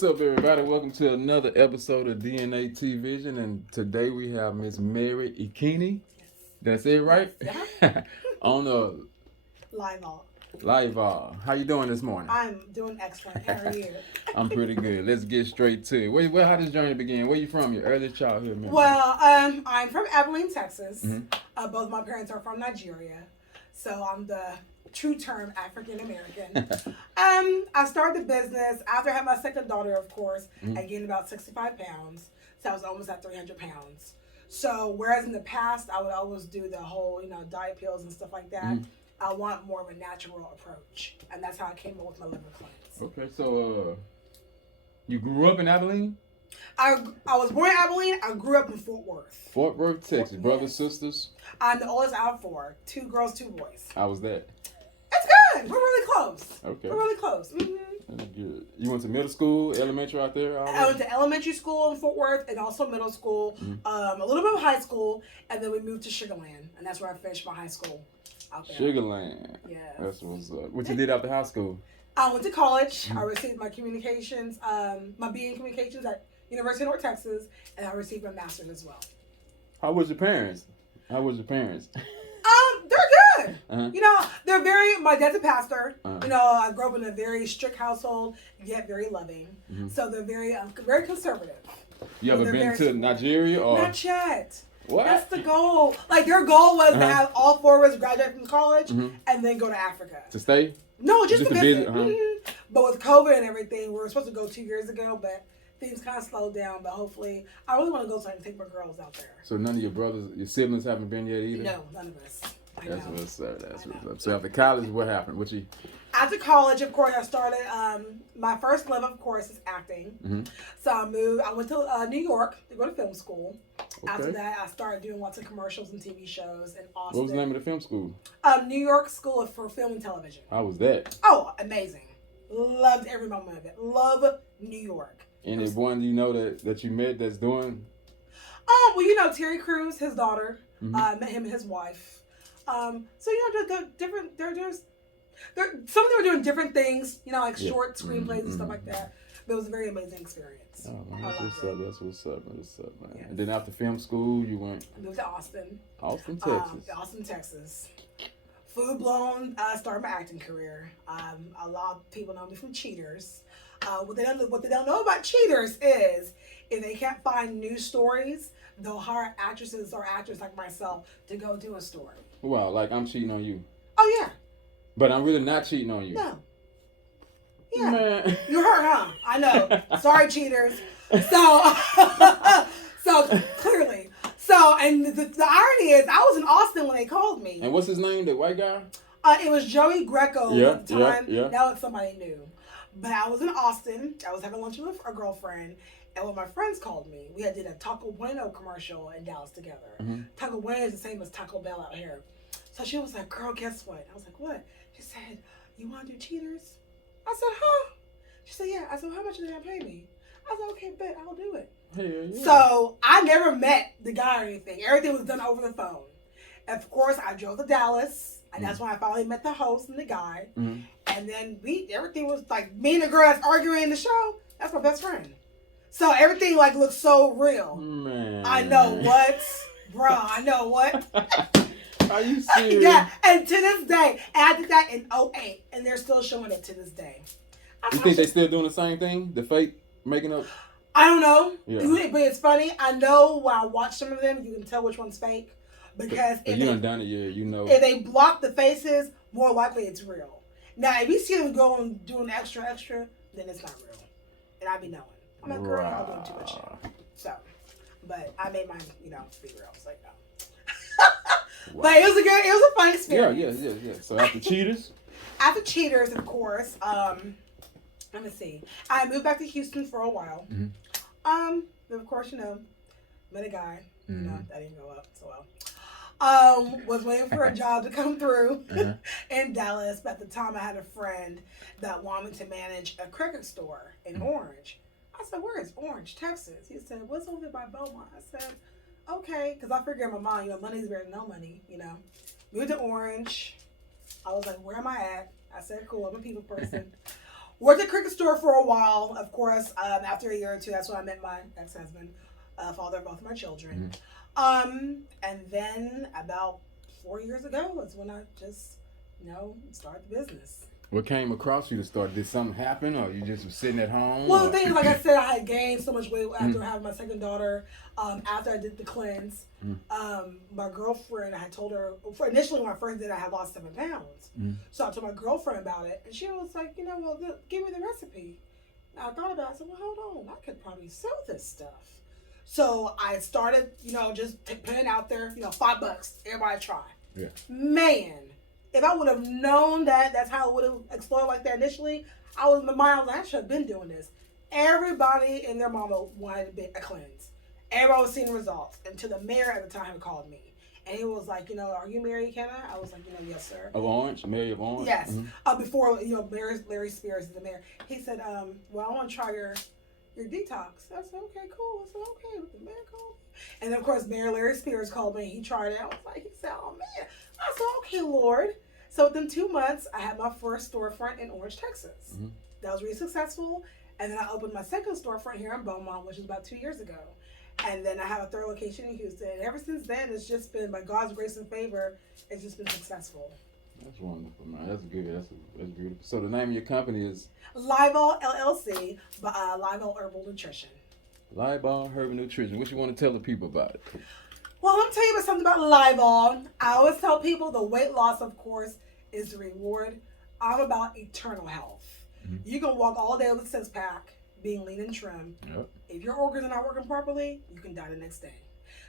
What's up, everybody? Welcome to another episode of DnA-Tvision, and today we have Miss Mary Ekene. That's it, right? Yes. On the Livol. How you doing this morning? I'm doing excellent. How are you? I'm pretty good. Let's get straight to it. How this journey begin? Where you from? Your early childhood memory? Well, I'm from Abilene, Texas. Mm-hmm. Both my parents are from Nigeria, so I'm the true term African American. I started the business after I had my second daughter, of course. I gained about 65 pounds, so I was almost at 300 pounds. So whereas in the past I would always do the whole, diet pills and stuff like that, I want more of a natural approach, and that's how I came up with my liver cleanse. Okay, so you grew up in Abilene? I was born in Abilene. I grew up in Fort Worth. Fort Worth, Texas. Brothers, sisters? I'm the oldest out of 4. 2 girls, 2 boys. How was that? It's good. We're really close. Okay. We're really close. That's good. You went to middle school, elementary out there? I went to elementary school in Fort Worth and also middle school, a little bit of high school, and then we moved to Sugar Land, and that's where I finished my high school out there. Sugar Land. Yeah. That's what's up. What you did after high school? I went to college. I received my communications, my BA in communications at University of North Texas, and I received my master's as well. How was your parents? They're good. They're my dad's a pastor. I grew up in a very strict household, yet very loving. So they're very conservative. You ever been to Nigeria or? Not yet. What? That's the goal. Like their goal was to have all 4 of us graduate from college and then go to Africa. To stay? No, just to visit. Uh-huh. But with COVID and everything, we were supposed to go 2 years ago, but things kind of slowed down. But hopefully, I really want to go so I can take my girls out there. So none of your siblings haven't been yet either? No, none of us. That's what's up. So after college, what happened? After college, of course, I started, my first love, of course, is acting. So I went to New York to go to film school. Okay. After that, I started doing lots of commercials and TV shows in Austin. What was the name of the film school? New York School for Film and Television. How was that? Oh, amazing. Loved every moment of it. Love New York. Anyone you know that you met that's doing? Well, Terry Crews, his daughter. Met him and his wife. So they're different. Some of them are doing different things. Like short screenplays and stuff like that. But it was a very amazing experience. Oh, that's what's up, man. Yes. And then after film school, you went? I moved to Austin. Austin, Texas. Austin, Texas. Full blown. Started my acting career. A lot of people know me from Cheaters. What they don't know about Cheaters is if they can't find new stories, they'll hire actresses or actors like myself to go do a story. Wow, like I'm cheating on you. Oh yeah. But I'm really not cheating on you. No. Yeah. Man. You hurt, huh? I know. Sorry, Cheaters. So clearly. So, and the irony is, I was in Austin when they called me. And what's his name, the white guy? It was Joey Greco at the time. Yeah. Now it's somebody new. But I was in Austin. I was having lunch with a girlfriend. And when my friends called me, we did a Taco Bueno commercial in Dallas together. Taco Bueno is the same as Taco Bell out here. So she was like, girl, guess what? I was like, what? She said, you want to do Cheaters? I said, huh? She said, yeah. I said, how much are they going to pay me? I said, okay, bet, I'll do it. Yeah. So I never met the guy or anything. Everything was done over the phone. And of course, I drove to Dallas. And that's when I finally met the host and the guy. And then everything was like, me and the girl that's arguing in the show, that's my best friend. So everything looked so real. Man. I know what, bro. I know what. Are you serious? Yeah, and to this day, I did that in 2008, and they're still showing it to this day. You think they still doing the same thing? The fake making up? I don't know. Yeah. But it's funny. I know when I watch some of them, you can tell which one's fake. Because if you done it, you know. If they block the faces, more likely it's real. Now, if you see them going doing extra, then it's not real. And I be knowing. I'm like, girl, I'm doing too much shit. So, but I made mine, be real. It's like, no. Wow. But it was a fun experience. Yeah. So after Cheaters? After Cheaters, of course, let me see. I moved back to Houston for a while. And of course, met a guy. That didn't go up so well. Was waiting for a job to come through in Dallas. But at the time, I had a friend that wanted to manage a cricket store in Orange. I said, where is Orange, Texas? He said, what's over there by Beaumont? I said, okay. Because I figured in my mind, money's better than no money, Moved to Orange. I was like, where am I at? I said, cool, I'm a people person. Worked at a cricket store for a while, of course. After a year or two, that's when I met my ex-husband, father of both of my children. And then about 4 years ago was when I just, started the business. What came across you to start? Did something happen, or you just were sitting at home? Well, the thing is, like I said, I had gained so much weight after having my second daughter. After I did the cleanse, my girlfriend, I had told her, initially when I first did it, I had lost 7 pounds. So I told my girlfriend about it, and she was like, give me the recipe. And I thought about it. I said, well, hold on, I could probably sell this stuff. So I started, just putting it out there, $5, everybody try. Yeah. Man, if I would have known that that's how it would have exploded like that initially, I was in my mind, I should have been doing this. Everybody and their mama wanted a cleanse. Everybody was seeing results. And to the mayor at the time had me. And he was like, are you Mary Ekene? I was like, yes, sir. Of Orange? Mary of Orange? Yes. Before, Larry Spears is the mayor. He said, well, I want to try your detox. I said, okay, cool. I said, okay, the mayor called me. And then, of course, Mayor Larry Spears called me. He tried it. I was like, he said, oh, man. I said, okay, Lord. So within 2 months, I had my first storefront in Orange, Texas. That was really successful. And then I opened my second storefront here in Beaumont, which was about 2 years ago. And then I have a third location in Houston. And ever since then, it's just been, by God's grace and favor, it's just been successful. That's wonderful, man. That's good. That's beautiful. So the name of your company is? Livol LLC, Livol Herbal Nutrition. Livol Herbal Nutrition. What you want to tell the people about it? Well, let me tell you about something about Livol. I always tell people the weight loss, of course, is the reward. I'm about eternal health. You can walk all day with a six-pack, being lean and trim. Yep. If your organs are not working properly, you can die the next day.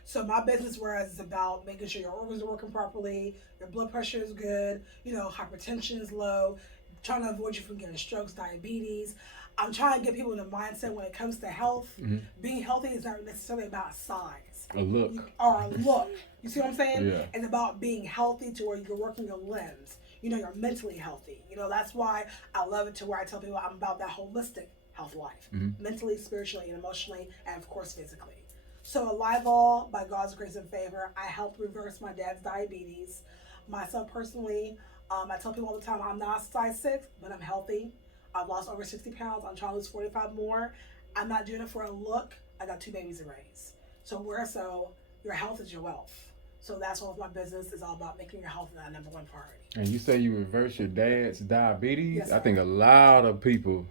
So my business, whereas, is about making sure your organs are working properly, your blood pressure is good, hypertension is low, trying to avoid you from getting strokes, diabetes. I'm trying to get people in the mindset when it comes to health. Being healthy is not necessarily about size. A look. Or a look. You see what I'm saying? Yeah. It's about being healthy to where you're working your limbs. You're mentally healthy. That's why I love it to where I tell people I'm about that holistic health life. Mentally, spiritually, and emotionally, and of course, physically. So at Livol, by God's grace and favor, I helped reverse my dad's diabetes. Myself personally, I tell people all the time, I'm not size 6, but I'm healthy. I've lost over 60 pounds. I'm trying to lose 45 more. I'm not doing it for a look. I got 2 babies to raise. So your health is your wealth. So that's what my business is all about, making your health that number one priority. And you say you reverse your dad's diabetes? Yes, I think a lot of people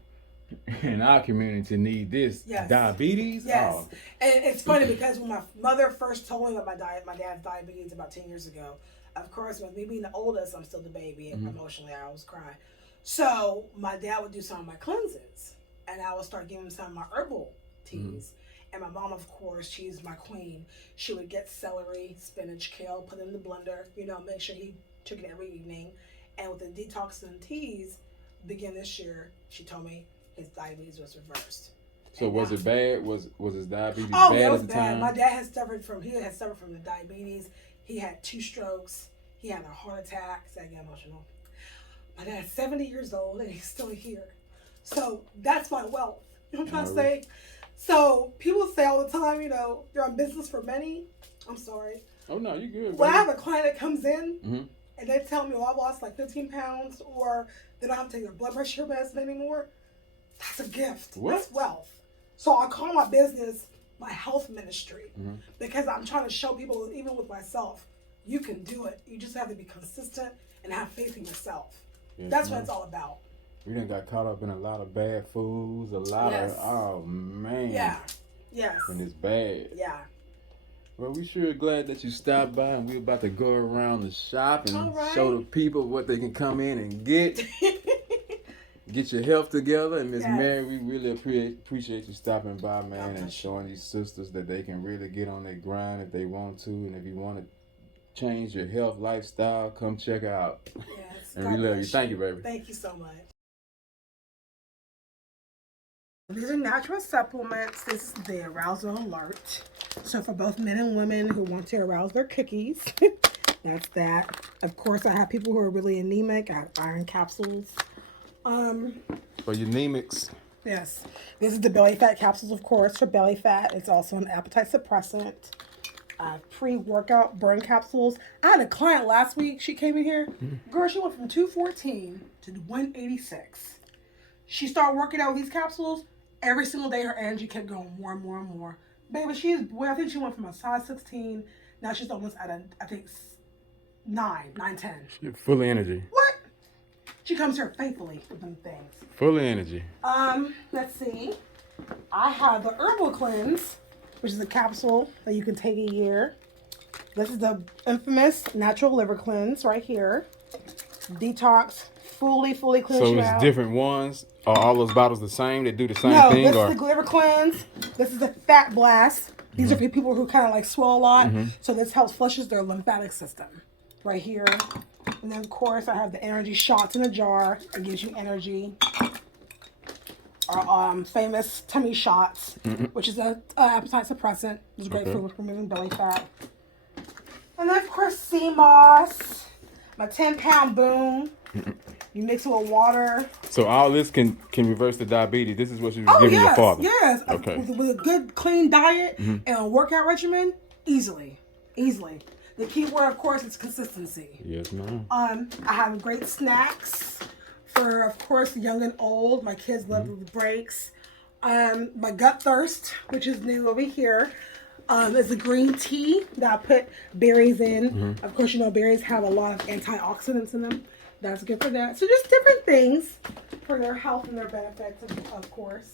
in our community need this. Yes. Diabetes? Yes. Oh. And it's funny because when my mother first told me about my dad's diabetes about 10 years ago, of course, with me being the oldest, I'm still the baby, and emotionally I always cry. So my dad would do some of my cleanses, and I would start giving him some of my herbal teas. And my mom, of course, she's my queen. She would get celery, spinach, kale, put it in the blender, make sure he took it every evening. And with the detox and teas, begin this year, she told me his diabetes was reversed. So was it bad? Was his diabetes bad bad it was at the bad. time? My dad had suffered from the diabetes. He had 2 strokes. He had a heart attack. So I get emotional. My dad's 70 years old and he's still here. So that's my wealth. You know what I'm trying to say? So people say all the time, you're in business for many. I'm sorry. Oh, no, you're good. When I have a client that comes in and they tell me, I've lost like 15 pounds or they don't have to take their blood pressure medicine anymore, that's a gift. What? That's wealth. So I call my business my health ministry because I'm trying to show people, even with myself, you can do it. You just have to be consistent and have faith in yourself. Yes, that's what it's all about. We done got caught up in a lot of bad foods, a lot of, oh man. Yeah. Yes. And it's bad. Yeah. Well, we sure glad that you stopped by, and we're about to go around the shop and show the people what they can come in and get. Get your health together. And Miss Mary, we really appreciate you stopping by, man, and showing these sisters that they can really get on their grind if they want to. And if you want to change your health lifestyle, come check her out. Yes. And we love you. Thank you, baby. Thank you so much. These are natural supplements. This is the arousal alert. So for both men and women who want to arouse their cookies, that's that. Of course, I have people who are really anemic. I have iron capsules. For your anemics. Yes. This is the belly fat capsules, of course, for belly fat. It's also an appetite suppressant. Pre-workout burn capsules. I had a client last week. She came in here. Girl, she went from 214 to 186. she started working out with these capsules. Every single day, her energy kept going more and more and more. Baby, I think she went from a size 16. Now she's almost at I think 9, 10. She's full of energy. What? She comes here faithfully with them things. Full of energy. Let's see. I have the Herbal Cleanse, which is a capsule that you can take a year. This is the infamous natural liver cleanse right here. Detox, fully cleanse so you it's out. Different ones? Are all those bottles the same? They do the same thing? No, this is the liver cleanse. This is the fat blast. These are for people who kind of like swell a lot. So this helps flushes their lymphatic system right here. And then of course I have the energy shots in a jar. It gives you energy. Our famous tummy shots, which is a appetite suppressant. It's great for removing belly fat. And then of course sea moss, my 10-pound boom. You mix it with water. So all this can reverse the diabetes. This is what you was giving your father. Yes. Okay. With a good clean diet and a workout regimen, easily. The key word, of course, is consistency. Yes, ma'am. I have great snacks for, of course, young and old. My kids love the breaks. My gut thirst, which is new over here, is a green tea that I put berries in. Of course, you know berries have a lot of antioxidants in them. That's good for that. So just different things for their health and their benefits, of course.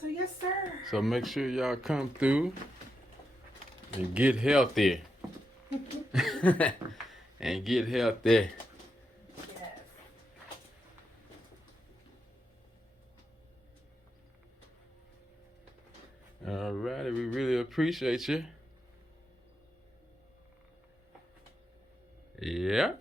So yes, sir. So make sure y'all come through and get healthy. And get healthy. Yes. All righty, we really appreciate you. Yeah.